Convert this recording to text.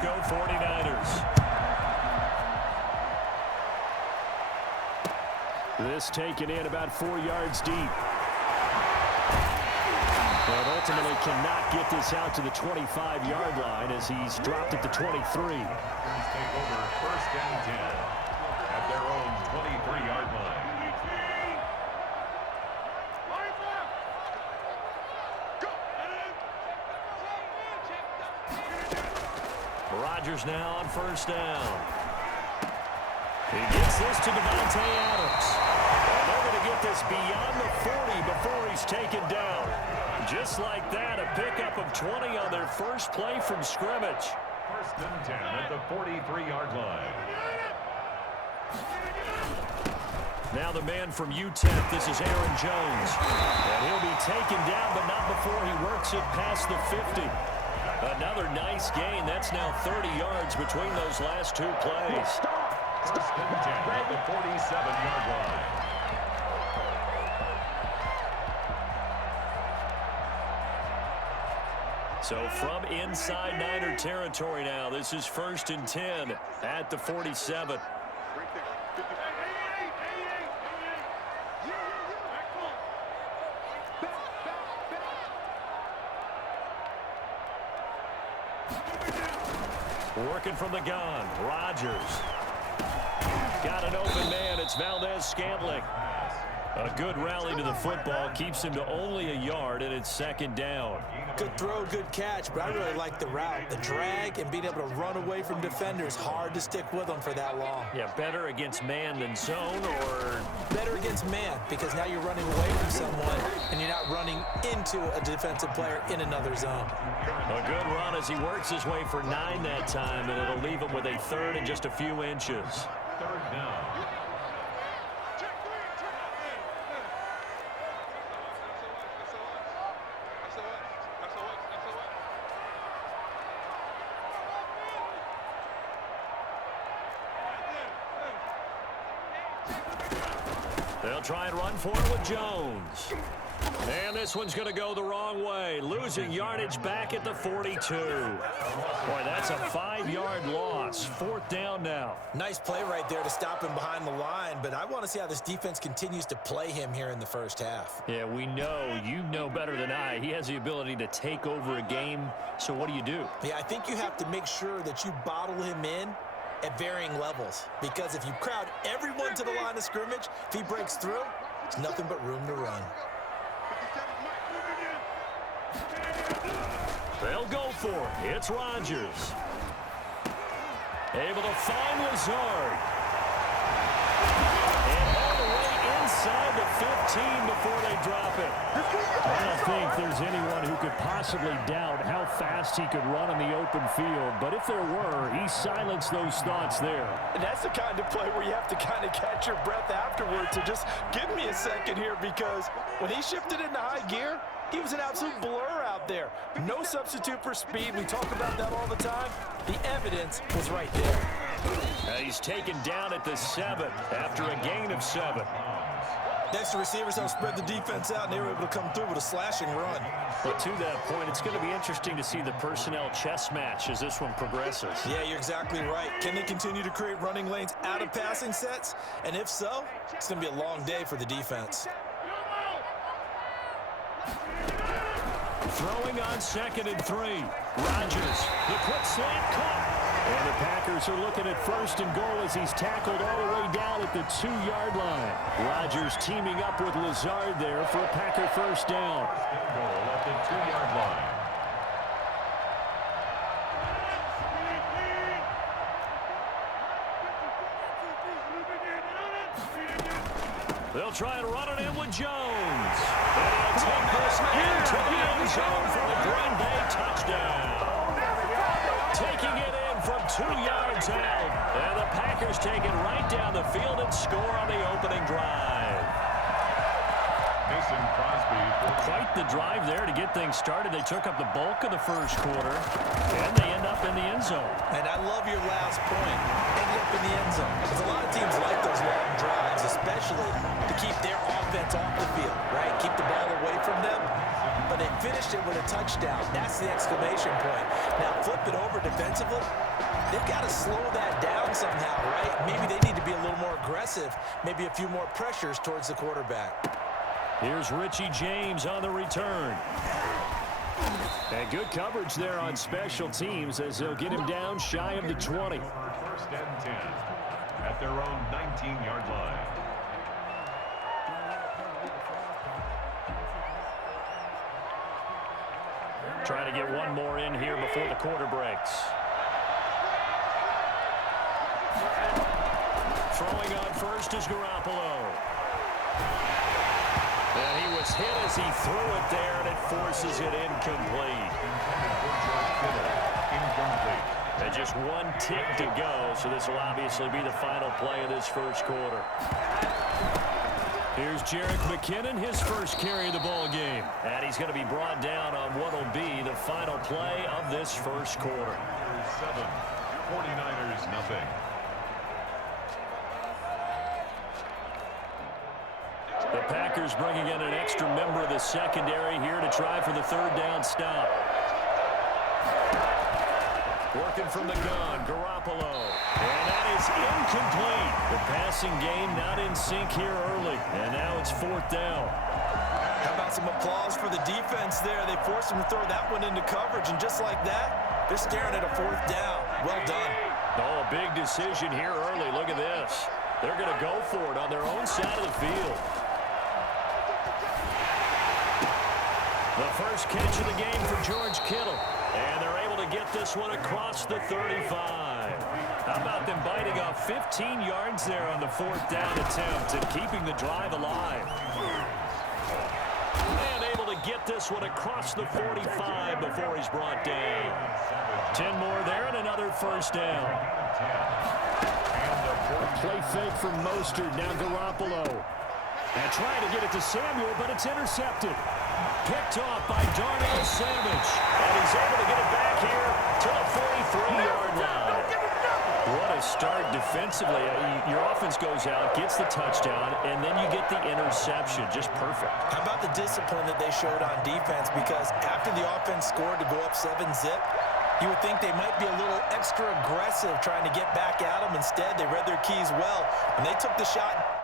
go 49ers. This taken in about 4 yards deep. But ultimately cannot get this out to the 25-yard line as he's dropped at the 23. Take over 1st and 10 at their own 23-yard line. Rodgers now on 1st down. He gets this to Devontae Adams. And they're going to get this beyond the 40 before he's taken down. Just like that, a pickup of 20 on their first play from scrimmage. 1st and 10 at the 43-yard line. Now the man from UTEP, this is Aaron Jones. And he'll be taken down, but not before he works it past the 50. Another nice gain. That's now 30 yards between those last 2 plays. 1st and 10 at the 47-yard line. So from inside Niner territory now, this is 1st and 10 at the 47. Working from the gun, Rodgers. Got an open man, it's Valdez-Scantling. A good rally to the football, keeps him to only a yard, and it's 2nd down. Good throw, good catch, but I really like the route. The drag and being able to run away from defenders, hard to stick with them for that long. Yeah, better against man than zone, or? Better against man, because now you're running away from someone, and you're not running into a defensive player in another zone. A good run as he works his way for 9 that time, and it'll leave him with a 3rd and just a few inches. 3rd down. They'll try and run for it with Jones. And this one's going to go the wrong way. Losing yardage back at the 42. Boy, that's a 5-yard loss. 4th down now. Nice play right there to stop him behind the line, but I want to see how this defense continues to play him here in the first half. Yeah, we know. You know better than I. He has the ability to take over a game. So what do? Yeah, I think you have to make sure that you bottle him in at varying levels, because if you crowd everyone to the line of scrimmage, if he breaks through, it's nothing but room to run. They'll go for it. It's Rodgers. Able to find Lazard. And all the way inside the 15 before they drop it. I don't think there's anyone who could possibly doubt how fast he could run in the open field. But if there were, he silenced those thoughts there. And that's the kind of play where you have to kind of catch your breath afterward to just give me a second here, because when he shifted into high gear, he was an absolute blur out there. No substitute for speed. We talk about that all the time. The evidence was right there. He's taken down at the 7 after a gain of 7. Next to receivers help spread the defense out, and they were able to come through with a slashing run. But to that point, it's going to be interesting to see the personnel chess match as this one progresses. Yeah, you're exactly right. Can they continue to create running lanes out of passing sets? And if so, it's going to be a long day for the defense. Throwing on 2nd and 3. Rodgers, the quick slant caught. And the Packers are looking at 1st and goal as he's tackled all the way down at the 2-yard line. Rodgers teaming up with Lazard there for a Packer 1st down. Goal at the 2-yard line. They'll try and run it in with Jones. And he'll take this into the end zone for the Green Bay touchdown. Taking it in from 2 yards out. And the Packers take it right down the field and score on the opening drive. Mason Crosby. Quite the drive there to get things started. They took up the bulk of the first quarter, and they end up in the end zone. And I love your last point, ended up in the end zone. Because a lot of teams like those long drives, especially to keep their offense off the field, right? Keep the ball away from them. But they finished it with a touchdown. That's the exclamation point. Now flip it over defensively. They've got to slow that down somehow, right? Maybe they need to be a little more aggressive, maybe a few more pressures towards the quarterback. Here's Richie James on the return. And good coverage there on special teams as they'll get him down shy of the 20. First and 10 at their own 19-yard line. Trying to get one more in here before the quarter breaks. Throwing on first is Garoppolo. And he was hit as he threw it there, and it forces it incomplete. And just one tick to go, so this will obviously be the final play of this first quarter. Here's Jerick McKinnon, his first carry of the ball game. And he's going to be brought down on what will be the final play of this first quarter. 7, 49ers nothing. The Packers bringing in an extra member of the secondary here to try for the third down stop. Working from the gun, Garoppolo. And that is incomplete. The passing game not in sync here early. And now it's fourth down. How about some applause for the defense there? They forced him to throw that one into coverage, and just like that, they're staring at a fourth down. Well done. Oh, a big decision here early. Look at this. They're going to go for it on their own side of the field. The first catch of the game for George Kittle. And they're able to get this one across the 35. How about them biting off 15 yards there on the fourth down attempt and keeping the drive alive. And able to get this one across the 45 before he's brought down. 10 more there and another first down. Play fake from Mostert, now Garoppolo. And trying to get it to Samuel, but it's intercepted. Picked off by Darnell Savage. And he's able to get it back here to the 43-yard line. What a start defensively. Your offense goes out, gets the touchdown, and then you get the interception. Just perfect. How about the discipline that they showed on defense? Because after the offense scored to go up 7-zip, you would think they might be a little extra aggressive trying to get back at them. Instead, they read their keys well, and they took the shot.